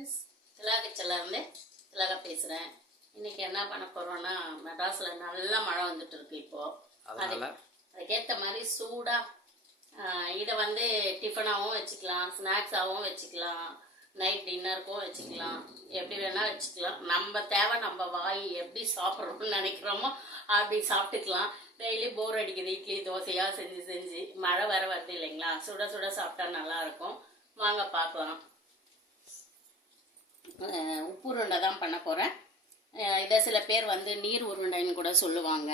Friends திலாக செல்லாருந்து திலாக பேசுகிறேன் இன்னைக்கு என்ன பண்ண போகிறோன்னா மெட்ராஸில் நல்ல மழை வந்துட்டு இருக்கு இப்போ. அதனால? அதுக்கேற்ற மாதிரி சூடாக இதை வந்து டிஃபனாகவும் வச்சுக்கலாம் ஸ்நாக்ஸாகவும் வச்சுக்கலாம் நைட் டின்னருக்கும் வச்சுக்கலாம். எப்படி வேணால் வச்சுக்கலாம். நம்ம தேவை நம்ம வாய் எப்படி சாப்பிட்றோம்னு நினைக்கிறோமோ அப்படி சாப்பிட்டுக்கலாம். டெய்லி போர் அடிக்குது இட்லி தோசையாக செஞ்சு செஞ்சு. மழை வர வருது இல்லைங்களா? சுட சுட சாப்பிட்டா நல்லாயிருக்கும் வாங்க பார்க்கலாம். உப்பு உருண்டை தான் பண்ண போகிறேன் இதை சில பேர் வந்து நீர் உருண்டைன்னு கூட சொல்லுவாங்க.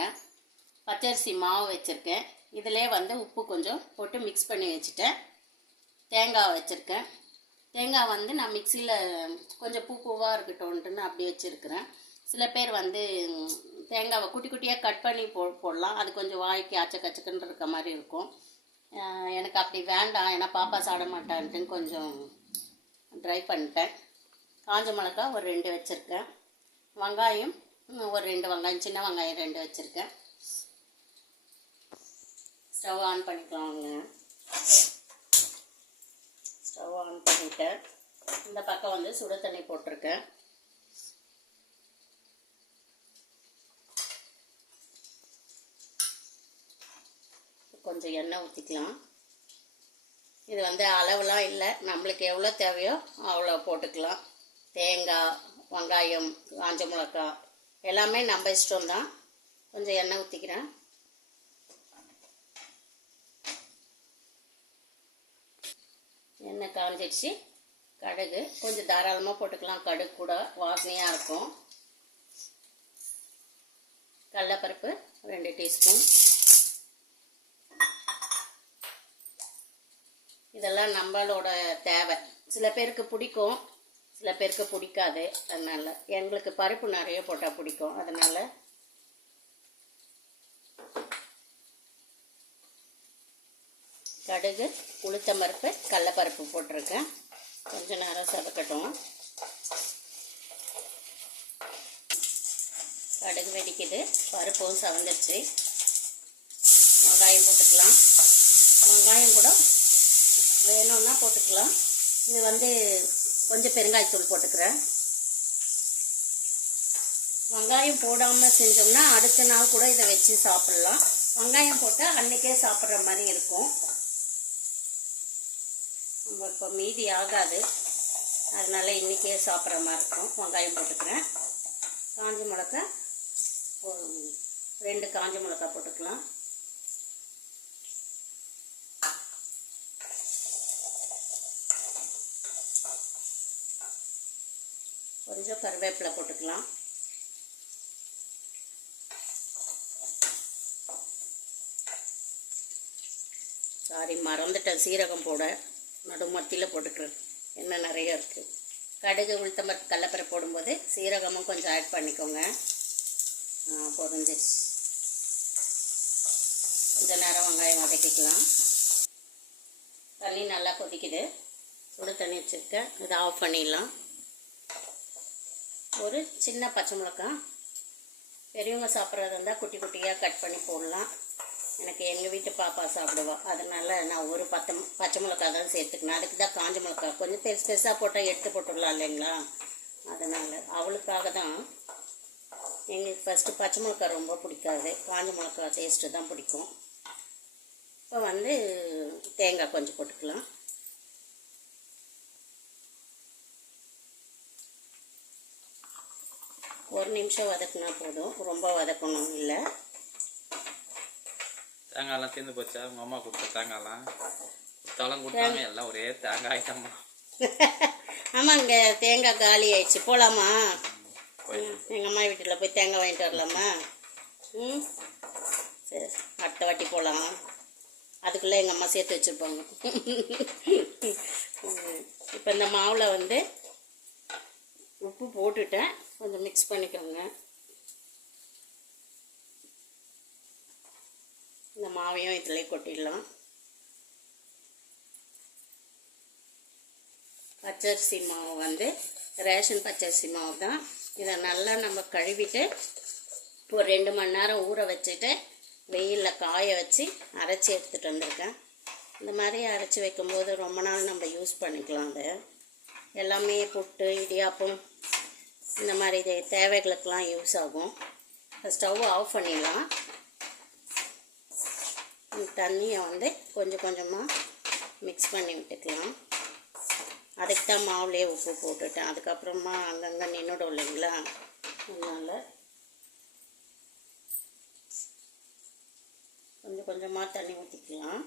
பச்சரிசி மாவு வச்சுருக்கேன். இதிலே வந்து உப்பு கொஞ்சம் போட்டு மிக்ஸ் பண்ணி வச்சுட்டேன். தேங்காய் வச்சுருக்கேன். தேங்காய் வந்து நான் மிக்சியில் கொஞ்சம் பூ பூவாக இருக்கட்டும்ன்ட்டுன்னு அப்படி வச்சுருக்கிறேன். சில பேர் வந்து தேங்காவை குட்டி குட்டியாக கட் பண்ணி போ போடலாம். அது கொஞ்சம் வாய்க்கு அச்ச கச்சக்குன்னு இருக்க மாதிரி இருக்கும். எனக்கு அப்படி வேண்டாம். ஏன்னா பாப்பா சாப்பிட மாட்டான்ட்டுன்னு கொஞ்சம் ட்ரை பண்ணிட்டேன். காஞ்ச மிளகா ஒரு ரெண்டு வச்சுருக்கேன். வெங்காயம் ஒரு ரெண்டு வெங்காயம் சின்ன வெங்காயம் ரெண்டு வச்சுருக்கேன். ஸ்டவ் ஆன் பண்ணிக்கலாங்க. ஸ்டவ் ஆன் பண்ணிட்டேன் இந்த பக்கம் வந்து சுடு தண்ணி போட்டிருக்கேன். கொஞ்சம் எண்ணெய் ஊற்றிக்கலாம் இது வந்து அளவுலாம் இல்லை. நம்மளுக்கு எவ்வளோ தேவையோ அவ்வளோ போட்டுக்கலாம். தேங்காய் வெங்காயம் காஞ்ச மிளகா எல்லாமே நம்ம இஷ்டம்தான். கொஞ்சம் எண்ணெய் ஊற்றிக்கிறேன் எண்ணெய் காஞ்சிடுச்சு. கடுகு கொஞ்சம் தாராளமாக போட்டுக்கலாம். கடுகு கூட வாசனையாக இருக்கும். கடலப்பருப்பு ரெண்டு டீஸ்பூன். இதெல்லாம் நம்மளோட தேவை. சில பேருக்கு பிடிக்கும். சில பேருக்கு பிடிக்காது அதனால். எங்களுக்கு பருப்பு நிறைய போட்டால் பிடிக்கும் அதனால். கடுகு உளுத்தம் பருப்பு கடலப்பருப்பு போட்டிருக்கேன். கொஞ்ச நேரம் சதக்கட்டும். கடுகு வெடிக்குது பருப்பும் சவந்துச்சு வெங்காயம் போட்டுக்கலாம். வெங்காயம் கூட வேணும்னா போட்டுக்கலாம். இது வந்து கொஞ்சம் பெருங்காயத்தூள் போட்டுக்கிறேன். வெங்காயம் போடாமல் செஞ்சோம்னா அடுத்த நாள் கூட இதை வச்சு சாப்பிட்லாம். வெங்காயம் போட்டால் அன்றைக்கே சாப்பிட்ற மாதிரி இருக்கும். நம்ம இப்போ மீதி ஆகாது. அதனால் இன்றைக்கே சாப்பிட்ற மாதிரி இருக்கும். வெங்காயம் போட்டுக்கிறேன். காஞ்ச மிளகா ஒரு ரெண்டு காஞ்ச மிளகா போட்டுக்கலாம். கொஞ்சம் கருவேப்பிலை போட்டுக்கலாம். சாரி மறந்துட்டேன். சீரகம் போட. நடு மத்தியில் போட்டுக்கிறேன். என்ன நிறைய இருக்குது கடுகு உளுத்தம்பருப்பு கடலப்பரை போடும்போது சீரகமும் கொஞ்சம் ஆட் பண்ணிக்கோங்க. ஆ, கொஞ்சம் நேரம் வெங்காயம் வதக்கிக்கலாம். தண்ணி நல்லா கொதிக்குது. சுடு தண்ணி வச்சுருக்கேன். இதை ஆஃப் பண்ணிடலாம். ஒரு சின்ன பச்சை மிளகாய். பெரியவங்க சாப்பிட்றதா இருந்தால் குட்டி குட்டியாக கட் பண்ணி போடலாம். எனக்கு எங்கள் வீட்டு பாப்பா சாப்பிடுவாள் அதனால் நான் ஒரு பத்து பச்சை மிளகா தான் சேர்த்துக்கணும். அதுக்கு தான் காஞ்ச மிளகா கொஞ்சம் பெருசு பெருசாக போட்டால் எடுத்து போட்டுடலாம் இல்லைங்களா? அதனால் அவளுக்காக தான் எங்களுக்கு ஃபஸ்ட்டு பச்சை மிளகா ரொம்ப பிடிக்காது. காஞ்ச மிளகா டேஸ்ட்டு தான் பிடிக்கும். இப்போ வந்து தேங்காய் கொஞ்சம் போட்டுக்கலாம். ஒரு நிமிஷம் வதக்குனா போதும். ரொம்ப வதக்கணும் இல்லை? தேங்காய்லாம் தீர்ந்து போச்சா? உங்க அம்மா கொடுத்த தேங்காய்லாம் கொடுத்தாலும் கொடுத்தாங்க எல்லாம் ஒரே தேங்காய் ஐட்டம்மா ஆமாங்க தேங்காய் காலி ஆயிடுச்சு. போகலாமா எங்கள் அம்மா வீட்டில் போய் தேங்காய் வாங்கிட்டு வரலாமா? ம் சரி. அடுத்த வாட்டி போகலாம் அதுக்குள்ளே எங்கள் அம்மா சேர்த்து வச்சுருப்பாங்க. இப்போ இந்த மாவில் வந்து உப்பு போட்டுட்டேன். கொஞ்சம் மிக்ஸ் பண்ணிக்கோங்க. இந்த மாவையும் இதிலே கொட்டிடலாம். பச்சரிசி மாவு வந்து ரேஷன் பச்சரிசி மாவு தான். இதை நல்லா நம்ம கழுவிட்டு ஒரு ரெண்டு மணி நேரம் ஊற வச்சுட்டு வெயிலில் காய வச்சு அரைச்சி எடுத்துகிட்டு வந்திருக்கேன். இந்த மாதிரி அரைச்சி வைக்கும்போது ரொம்ப நாள் நம்ம யூஸ் பண்ணிக்கலாம் அதை. எல்லாமே புட்டு இடியாப்பம் இந்த மாதிரி இது தேவைகளுக்கெல்லாம் யூஸ் ஆகும். ஸ்டவ் ஆஃப் பண்ணிடலாம். தண்ணியை வந்து கொஞ்சம் கொஞ்சமாக மிக்ஸ் பண்ணி விட்டுக்கலாம். அதுக்கு தான் மாவுலேயே உப்பு போட்டுட்டேன். அதுக்கப்புறமா அங்கங்கே நின்றுடும் இல்லைங்களா அதனால் கொஞ்சம் கொஞ்சமாக தண்ணி ஊற்றிக்கலாம்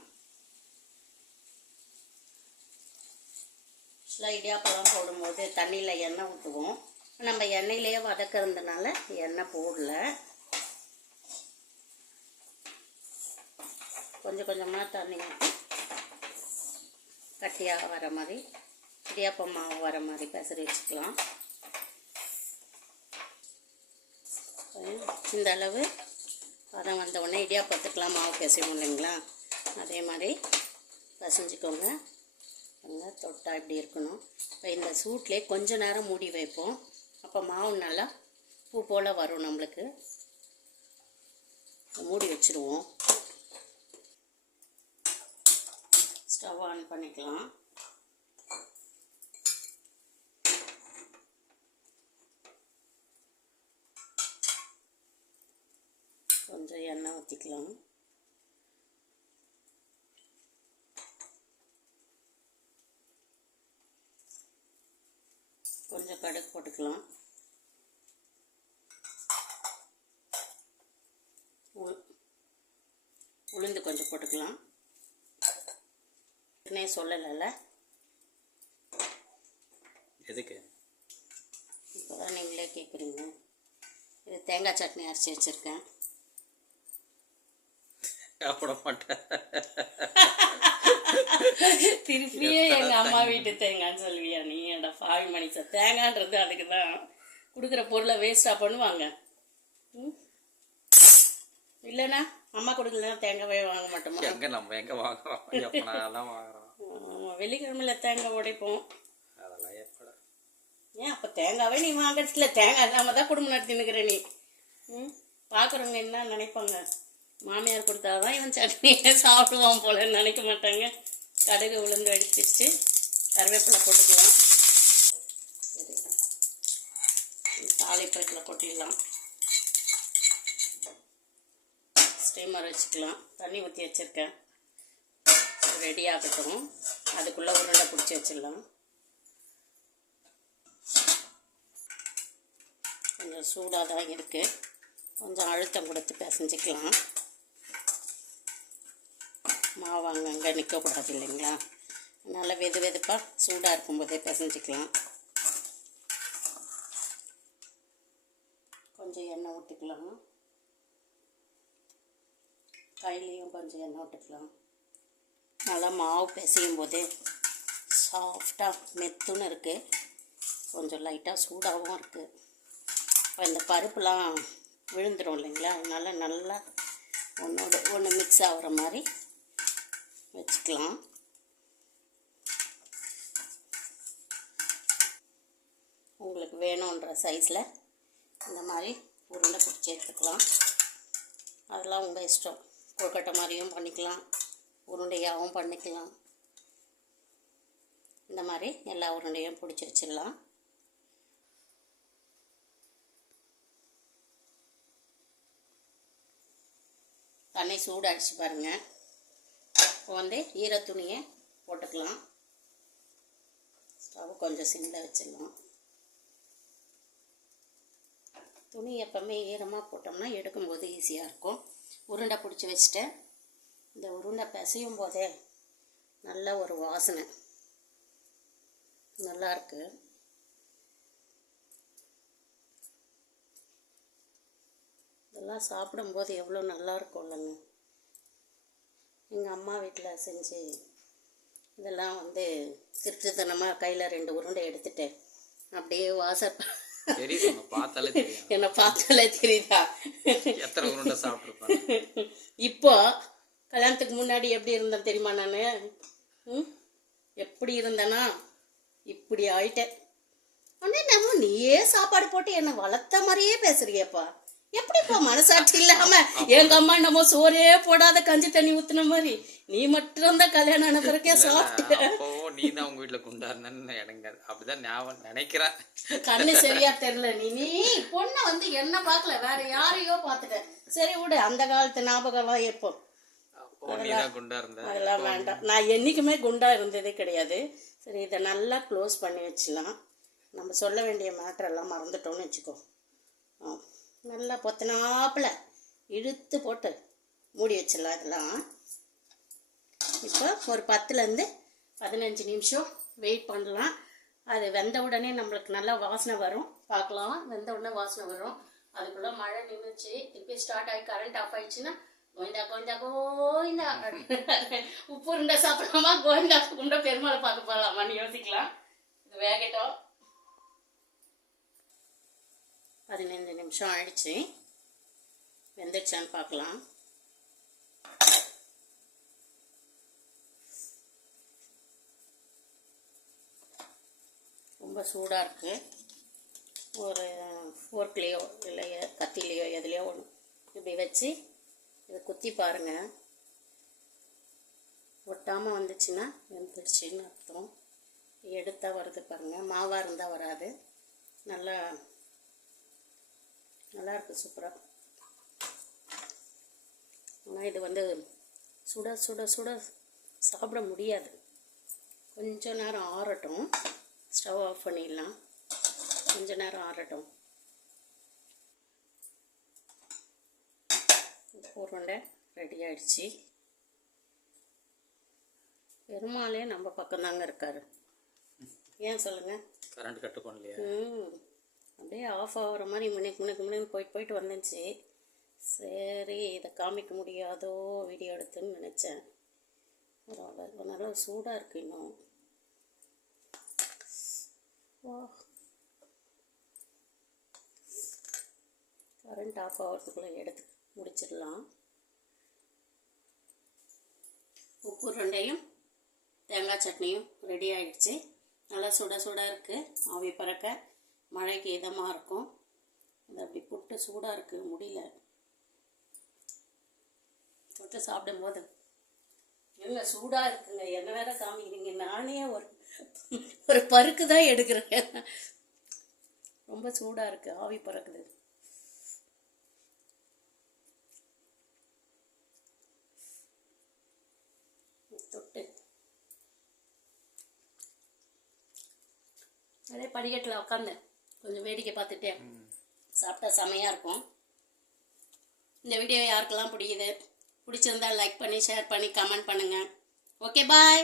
ஆக்சுவலாக இடியாப்பெல்லாம் போடும்போது தண்ணியில் எண்ணெய் ஊற்றுவோம் நம்ம எண்ணெயிலேயே வதக்கிறதுனால எண்ணெய் போடல. கொஞ்சம் கொஞ்சமாக தண்ணி ஊற்றி கட்டியாக வர மாதிரி இடியாப்பம் மாவு வர மாதிரி பெசரி வச்சுக்கலாம். இந்த அளவு பதம் வந்த உடனே இடியாப்பத்துக்கெலாம் மாவு பிசைவோம் இல்லைங்களா? அதே மாதிரி பிசைஞ்சுக்கோங்க. பாருங்க, தொட்டா இப்படி இருக்கணும். இப்போ இந்த சூட்லேயே கொஞ்சம் நேரம் மூடி வைப்போம். அப்போ மாவு நல்லா பூ போல் வரும் நம்மளுக்கு. மூடி வச்சுருவோம். ஸ்டவ் ஆன் பண்ணிக்கலாம். கொஞ்சம் எண்ணெய் ஊற்றிக்கலாம் கொஞ்சம் கடுகு போட்டுக்கலாம். உளு- உளுந்து கொஞ்சம் போட்டுக்கலாம். ஏற்கனவே சொல்லலைல்ல. எதுக்கு? இப்போ தான் நீங்களே கேட்குறீங்க இது தேங்காய் சட்னி அரைச்சி வச்சுருக்கேன். சாப்பிட மாட்டேன். திருப்பியே எங்கள் அம்மா வீட்டு தேங்காய்ன்னு சொல்லுவியா நீ? என்னடா பாவி மணிச்சா தேங்காய்ன்றது அதுக்கு தான் கொடுக்குற பொருளை வேஸ்ட்டாக பண்ணுவாங்க. இல்லைண்ணா அம்மா கொடுக்கலன்னா தேங்காவே வாங்க மாட்டோமா? எங்க நம்ம எங்க வாங்குறோம்? வெள்ளிக்கிழமையில தேங்காய் உடைப்போம். அதெல்லாம் ஏன் அப்போ தேங்காவே நீ வாங்குறதுல? தேங்காய் இல்லாமல் தான் குடும்பம் நடத்தினுக்கிற நீ. ம்? பார்க்குறவங்க என்ன நினைப்பாங்க? மாமியார் கொடுத்தாதான் இவன் சட்னியை சாப்பிடுவான் போலன்னு நினைக்க மாட்டாங்க. கடுகு உளுந்து அடிச்சு வச்சுட்டு கருவேப்பிலை போட்டுக்கலாம். சரி கொட்டிடலாம். ஸ்டீமர் வச்சுக்கலாம். தண்ணி ஊற்றி வச்சுருக்கேன். ரெடி ஆகட்டும். அதுக்குள்ளே உருண்டை பிடிச்சி வச்சிடலாம். கொஞ்சம் சூடாக தான் இருக்குது கொஞ்சம் அழுத்தம் கொடுத்து பிசைஞ்சிக்கலாம். மாவு அங்கங்கே நிற்கக்கூடாது இல்லைங்களா? அதனால் வெது வெதுப்பாக சூடாக இருக்கும்போதே பிசைஞ்சிக்கலாம். கொஞ்சம் எண்ணெய் விட்டுக்கலாம் கையிலையும் கொஞ்சம் எண்ணெய் விட்டுக்கலாம் நல்லா மாவு பிசையும் போதே சாஃப்டாக மெத்துன்னு இருக்குது கொஞ்சம் லைட்டாக சூடாகவும் இருக்குது இப்போ இந்த பருப்புலாம் விழுந்துடும் இல்லைங்களா? அதனால் நல்லா ஒன்றோட ஒன்று மிக்ஸ் ஆகிற மாதிரி வச்சுக்கலாம். உங்களுக்கு வேணுன்ற சைஸில் இந்த மாதிரி உருண்டை பிடிச்சி எடுத்துக்கலாம். அதெல்லாம் உங்கள் இஷ்டம். கொழுக்கட்டை மாதிரியும் பண்ணிக்கலாம். உருண்டையாகவும் பண்ணிக்கலாம். இந்த மாதிரி எல்லா உருண்டையும் பிடிச்சி வச்சிடலாம். தண்ணி சூடாகிடுச்சு பாருங்கள் இப்போ வந்து ஈர துணியை போட்டுக்கலாம். ஸ்டவ் கொஞ்சம் சிம்மில் வச்சிடலாம். துணி எப்போவுமே ஈரமாக போட்டோம்னா எடுக்கும்போது ஈஸியாக இருக்கும். உருண்டை பிடிச்சி வச்சுட்டேன். இந்த உருண்டை பிசையும் போதே நல்ல ஒரு வாசனை. நல்லாயிருக்கு இதெல்லாம் சாப்பிடும்போது எவ்வளோ நல்லா இருக்கும் இல்லைங்க. எங்கள் அம்மா வீட்டில் செஞ்சு இதெல்லாம் வந்து திருட்டுத்தனமாக கையில் ரெண்டு உருண்டை எடுத்துட்டு அப்படியே வாசல் என்னை பார்த்தாலே தெரியுதா? எத்தனை உருண்டை சாப்பிட்ருப்பாங்க இப்போ கல்யாணத்துக்கு முன்னாடி எப்படி இருந்தேன் தெரியுமா நான்? ம்? எப்படி இருந்தேனா? இப்படி ஆயிட்டேன். உடனே நம்ம நீயே சாப்பாடு போட்டு என்னை வளர்த்த மாதிரியே பேசுறியப்பா. எப்படிப்பா மனசாட்சி இல்லாம எங்க அம்மா என்னமோ சோறே போடாத கஞ்சி தண்ணி ஊத்துன மாதிரி. நீ மட்டும் தான் கல்யாணம் ஆன பிறக்கே சாப்பிட்டு. நீ தான் உங்க வீட்டுல குண்டா இருந்தேன்னு எனக்கு அப்படிதான் ஞாபகம் நினைக்கிறேன் கண்ணு சரியா தெரியல நீ நீ பொண்ணை வந்து என்ன பார்க்கல வேற யாரையோ பார்த்துட்ட. சரி விடு அந்த காலத்து ஞாபகம்லாம் எப்போ அதெல்லாம் வேண்டாம். நான் என்னைக்குமே குண்டா இருந்ததே கிடையாது. சரி இதை நல்லா க்ளோஸ் பண்ணி வச்சிடலாம் நம்ம சொல்ல வேண்டிய மேட்டர் எல்லாம் மறந்துட்டோம்னு வச்சுக்கோ. ஆ. நல்லா பொத்தனாப்பில். இழுத்து போட்டு மூடி வச்சிடலாம் இதெல்லாம். இப்போ ஒரு பத்துலேருந்து பதினஞ்சு நிமிஷம் வெயிட் பண்ணலாம். அது வெந்த உடனே நம்மளுக்கு நல்லா வாசனை வரும். பார்க்கலாம். வெந்த உடனே வாசனை வரும். அதுக்குள்ளே மழை நின்றுச்சு திருப்பி ஸ்டார்ட் ஆகி கரண்ட் ஆஃப் ஆயிடுச்சுன்னா கோவிந்தா கோவிந்தா கோவிந்தா உப்பு உருண்டை சாப்பிடலாமா? கோவிந்தா குண்டை பெருமாளை பார்க்க போகலாமான்னு யோசிக்கலாம். இது வேகட்டும். பதினைந்து நிமிஷம் ஆயிடுச்சு. வெந்துடுச்சான்னு பார்க்கலாம். ரொம்ப சூடாக இருக்குது ஒரு ஃபோர்க்லேயோ இல்லை கத்திலேயோ எதுலேயோ ஒன்று இப்படி வச்சு இதை குத்தி பாருங்கள் ஒட்டாமல் வந்துச்சுன்னா வெந்துடுச்சின்னு அர்த்தம். எடுத்தால் வருது பாருங்கள் மாவாக இருந்தால் வராது. நல்லா நல்லா இருக்கு சூப்பராக ஆனால் இது வந்து சுட சுட சுட சாப்பிட முடியாது. கொஞ்ச நேரம் ஆறட்டும். ஸ்டவ் ஆஃப் பண்ணிடலாம். கொஞ்ச நேரம் ஆறட்டும். உருண்டை ரெடி ஆயிடுச்சு. பெருமாளே நம்ம பக்கம்தாங்க இருக்காரு. ஏன் சொல்லுங்கள் கரண்ட் கட்டுக்கோம் இல்லையா? ம். அப்படியே ஆஃப் ஆகிற மாதிரி முன்னுக்கு முன்னுக்கு முன்னுக்கு போயிட்டு போயிட்டு வந்துச்சு. சரி இதை காமிக்க முடியாதோ வீடியோ எடுத்துன்னு நினச்சேன். பரவாயில்ல நல்லா சூடாக இருக்குது இன்னும். வா. கரண்ட் ஆஃப் ஆகிறதுக்குள்ளே எடுத்து முடிச்சிடலாம். உப்பு ரெண்டையும் தேங்காய் சட்னியும் ரெடி ஆகிடுச்சு நல்லா சுட சுட இருக்குது ஆவி பறக்க மழைக்கு இதமாக இருக்கும். அது அப்படி புட்டு சூடாக இருக்குது முடியல. தொட்டு சாப்பிடும்போது இல்லை சூடாக இருக்குங்க. என்ன வேற காமிக்கிறீங்க? நானே ஒரு ஒரு பருக்கு தான் எடுக்கிறேன் ரொம்ப சூடாக இருக்குது ஆவி பறக்குது. தொட்டு. அதே படிக்கட்டில் உட்காந்தேன் கொஞ்சம் வேடிக்கை பார்த்துட்டு சாப்பிட்டா செமையாக இருக்கும். இந்த வீடியோ யாருக்கெல்லாம் பிடிக்குது? பிடிச்சிருந்தா லைக் பண்ணி ஷேர் பண்ணி கமெண்ட் பண்ணுங்கள் ஓகே பாய்